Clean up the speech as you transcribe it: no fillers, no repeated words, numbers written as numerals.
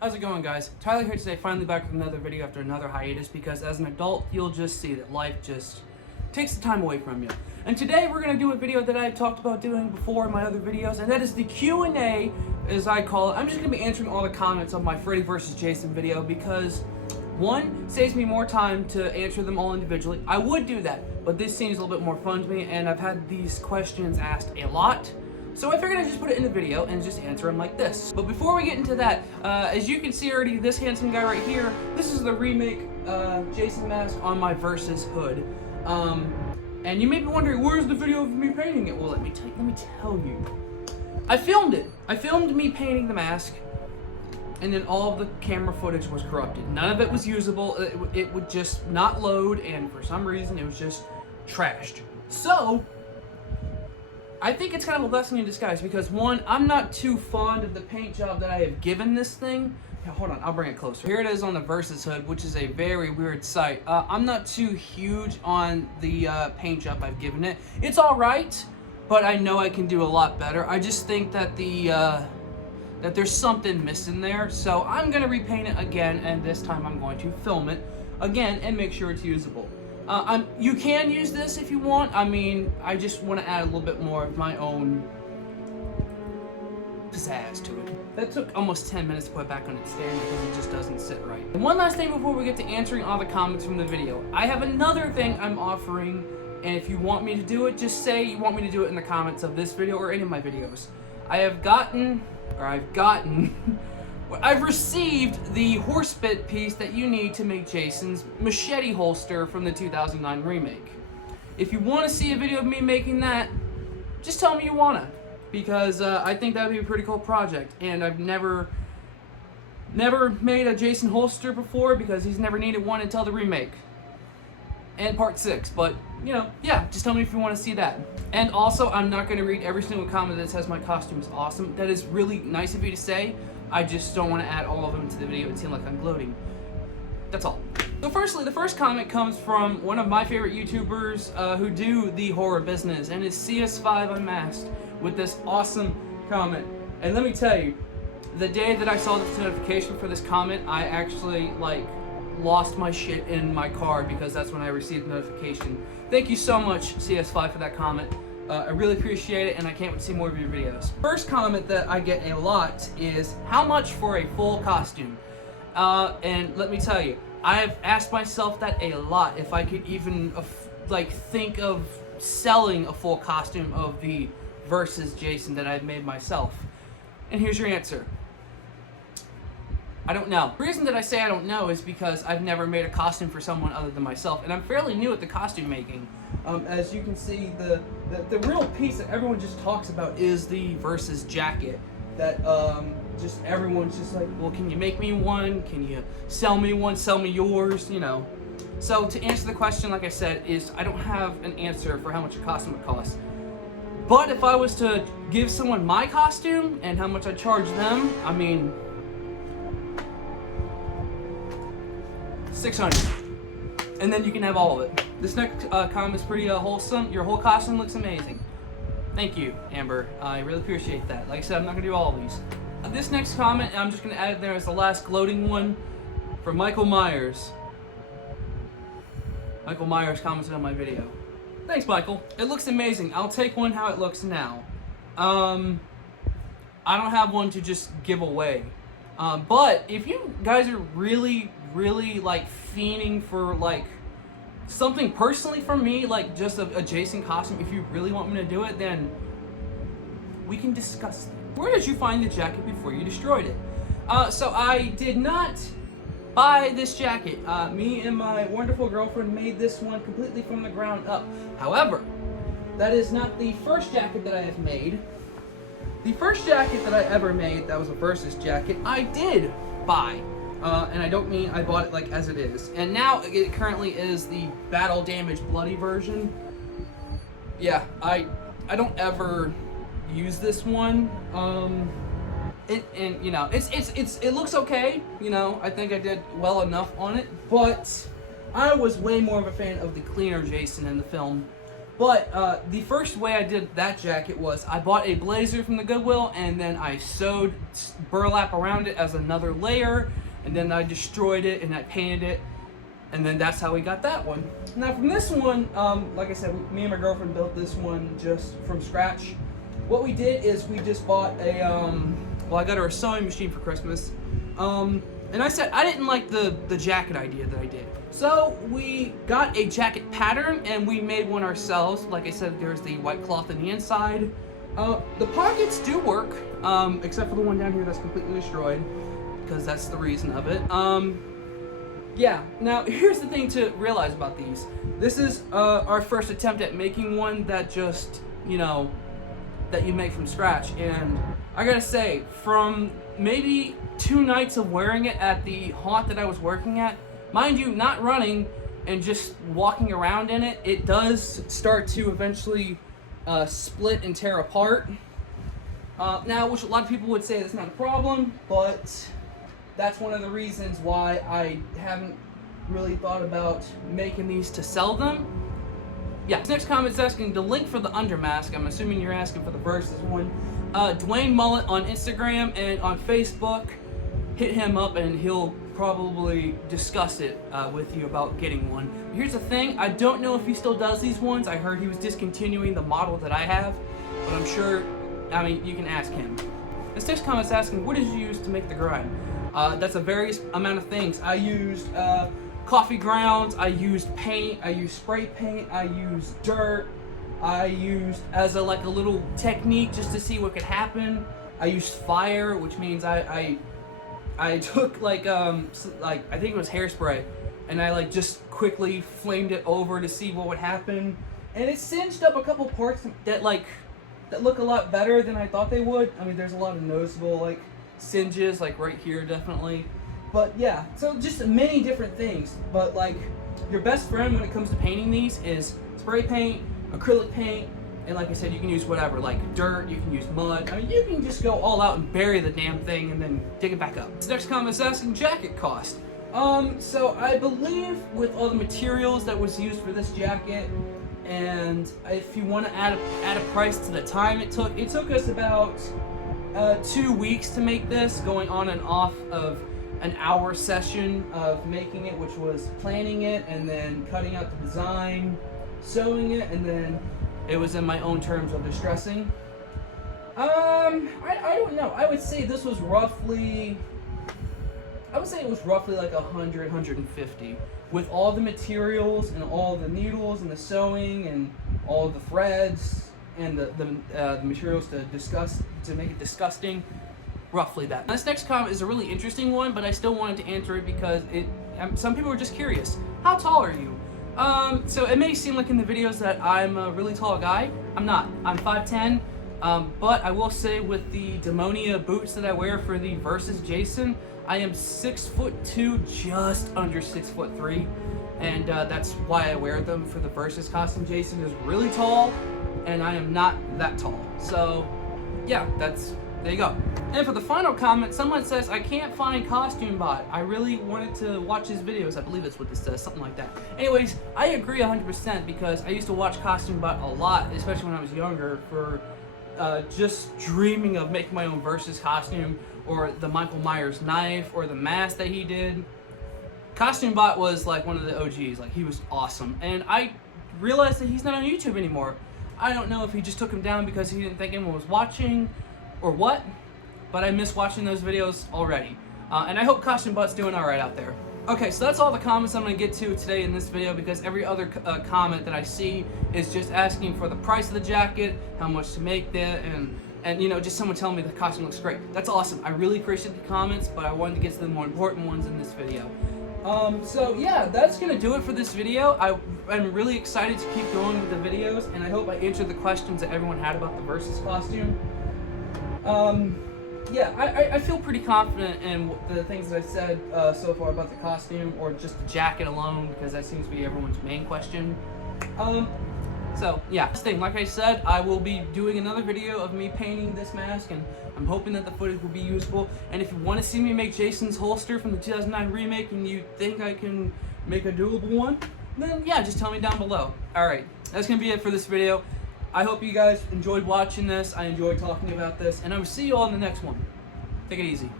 How's it going, guys? Tyler here today, finally back with another video after another hiatus, because as an adult, you'll just see that life just takes the time away from you. And today we're going to do a video that I've talked about doing before in my other videos, and that is the Q&A, as I call it. I'm just going to be answering all the comments of my Freddy vs. Jason video because, one, saves me more time to answer them all individually. I would do that, but this seems a little bit more fun to me, and I've had these questions asked a lot. So I figured I'd just put it in the video and just answer them like this. But before we get into that, as you can see already, this handsome guy right here, this is the remake Jason mask on my Versus hood. And you may be wondering, where's the video of me painting it? Well, let me tell you. I filmed it. I filmed me painting the mask, and then all of the camera footage was corrupted. None of it was usable. It would just not load, and for some reason, it was just trashed. So I think it's kind of a blessing in disguise because, one, I'm not too fond of the paint job that I have given this thing. Yeah, hold on, I'll bring it closer. Here it is on the Versus hood, which is a very weird sight. I'm not too huge on the paint job I've given it. It's all right, but I know I can do a lot better. I just think that that there's something missing there, so I'm gonna repaint it again, and this time I'm going to film it again and make sure it's usable. You can use this if you want. I mean, I just want to add a little bit more of my own pizzazz to it. That took almost 10 minutes to put back on its stand because it just doesn't sit right. And one last thing before we get to answering all the comments from the video. I have another thing I'm offering, and if you want me to do it, just say you want me to do it in the comments of this video or any of my videos. I've received the horse bit piece that you need to make Jason's machete holster from the 2009 remake. If you want to see a video of me making that, just tell me you want to, because I think that would be a pretty cool project. And I've never made a Jason holster before because he's never needed one until the remake and part 6. But you know, yeah, just tell me if you want to see that. And also, I'm not going to read every single comment that says my costume is awesome. That is really nice of you to say. I just don't want to add all of them to the video and seem like I'm gloating. That's all. So firstly, the first comment comes from one of my favorite YouTubers who do the horror business, and it's CS5 Unmasked, with this awesome comment. And let me tell you, the day that I saw this notification for this comment, I actually lost my shit in my car because that's when I received the notification. Thank you so much, CS5, for that comment. I really appreciate it, and I can't wait to see more of your videos. First comment that I get a lot is, how much for a full costume? And let me tell you, I've asked myself that a lot, if I could even think of selling a full costume of the Versus Jason that I've made myself. And here's your answer. I don't know. The reason that I say I don't know is because I've never made a costume for someone other than myself, and I'm fairly new at the costume making. As you can see, the real piece that everyone just talks about is the Versus jacket. That just everyone's just like, well, can you make me one? Can you sell me one? Sell me yours? You know. So to answer the question, like I said, is I don't have an answer for how much a costume would cost. But if I was to give someone my costume and how much I charge them, I mean, $600. And then you can have all of it. This next comment is pretty wholesome. Your whole costume looks amazing. Thank you, Amber. I really appreciate that. Like I said, I'm not going to do all of these. This next comment, I'm just going to add it there as the last gloating one, from Michael Myers. Michael Myers commented on my video. Thanks, Michael. It looks amazing. I'll take one how it looks now. I don't have one to just give away. But if you guys are really fiending for something personally from me, just a Jason costume, if you really want me to do it, then we can discuss it. Where did you find the jacket before you destroyed it? So I did not buy this jacket. Me and my wonderful girlfriend made this one completely from the ground up. However, that is not the first jacket that I have made. The first jacket that I ever made, that was a Versus jacket, I did buy. And I don't mean I bought it as it is. And now it currently is the battle damaged bloody version. Yeah, I don't ever use this one. You know, it looks okay. You know, I think I did well enough on it, but I was way more of a fan of the cleaner Jason in the film. But the first way I did that jacket was I bought a blazer from the Goodwill, and then I sewed burlap around it as another layer, and then I destroyed it and I painted it, and then that's how we got that one. Now from this one, like I said, me and my girlfriend built this one just from scratch. What we did is we just bought a, well, I got her a sewing machine for Christmas, and I said I didn't like the jacket idea that I did. So we got a jacket pattern and we made one ourselves. Like I said, there's the white cloth on the inside. The pockets do work, except for the one down here that's completely destroyed, because that's the reason of it. Yeah, now here's the thing to realize about these. This is our first attempt at making one that just, you know, that you make from scratch. And I gotta say, from maybe 2 nights of wearing it at the haunt that I was working at, mind you, not running and just walking around in it, it does start to eventually split and tear apart. Now, which a lot of people would say that's not a problem, but that's one of the reasons why I haven't really thought about making these to sell them. Yeah, this next comment's asking the link for the undermask. I'm assuming you're asking for the Versus one. Dwayne Mullet on Instagram and on Facebook. Hit him up and he'll probably discuss it with you about getting one. Here's the thing, I don't know if he still does these ones. I heard he was discontinuing the model that I have, but I'm sure, I mean, you can ask him. This next comment's asking, what did you use to make the grime? That's a various amount of things. I used coffee grounds, I used paint, I used spray paint, I used dirt, I used as a like a little technique just to see what could happen. I used fire, which means I took like I think it was hairspray, and I like just quickly flamed it over to see what would happen, and it singed up a couple parts that look a lot better than I thought they would. I mean, there's a lot of noticeable like singes, like right here definitely, but yeah, so just many different things. But like, your best friend when it comes to painting these is spray paint, acrylic paint, and like I said, you can use whatever, like dirt, you can use mud. I mean, you can just go all out and bury the damn thing and then dig it back up. This next comment is asking jacket cost. So I believe with all the materials that was used for this jacket, and if you want to add a price to the time it took us about 2 weeks to make this, going on and off of an hour session of making it, which was planning it and then cutting out the design, sewing it, and then it was in my own terms of distressing. I don't know. I would say this was roughly, like 100, 150 with all the materials and all the needles and the sewing and all the threads and the materials to make it disgusting. Roughly that. This next comment is a really interesting one, but I still wanted to answer it because some people were just curious. How tall are you? So it may seem like in the videos that I'm a really tall guy. I'm not. I'm 5'10", but I will say with the Demonia boots that I wear for the Versus Jason, I am 6'2", just under 6'3", and that's why I wear them. For the Versus costume, Jason is really tall, and I am not that tall. So yeah, there you go. And for the final comment, someone says, I can't find Costume Bot. I really wanted to watch his videos. I believe that's what this says, something like that. Anyways, I agree 100% because I used to watch Costume Bot a lot, especially when I was younger, for just dreaming of making my own Versus costume, or the Michael Myers knife, or the mask that he did. Costume Bot was like one of the OGs. Like, he was awesome. And I realized that he's not on YouTube anymore. I don't know if he just took him down because he didn't think anyone was watching, or what, but I miss watching those videos already. And I hope Costume Bot's doing alright out there. Okay, so that's all the comments I'm going to get to today in this video, because every other comment that I see is just asking for the price of the jacket, how much to make that, and you know, just someone telling me the costume looks great. That's awesome. I really appreciate the comments, but I wanted to get to the more important ones in this video. So yeah, that's going to do it for this video. I'm really excited to keep going with the videos, and I hope I answered the questions that everyone had about the Versus costume. Yeah, I feel pretty confident in the things that I said so far about the costume, or just the jacket alone, because that seems to be everyone's main question. So yeah, this thing, like I said, I will be doing another video of me painting this mask, and I'm hoping that the footage will be useful. And if you want to see me make Jason's holster from the 2009 remake, and you think I can make a doable one, then yeah, just tell me down below. Alright, that's going to be it for this video. I hope you guys enjoyed watching this. I enjoyed talking about this, and I will see you all in the next one. Take it easy.